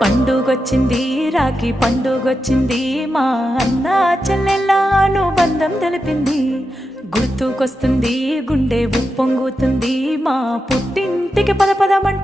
పండుగొచ్చింది రాఖీ పండుగొచ్చింది మా అన్న చెల్లెళ్ళ అనుబంధం తెలిపింది గుర్తుకొస్తుంది గుండె ఉప్పొంగుతుంది మా పుట్టింటికి పద పదమంట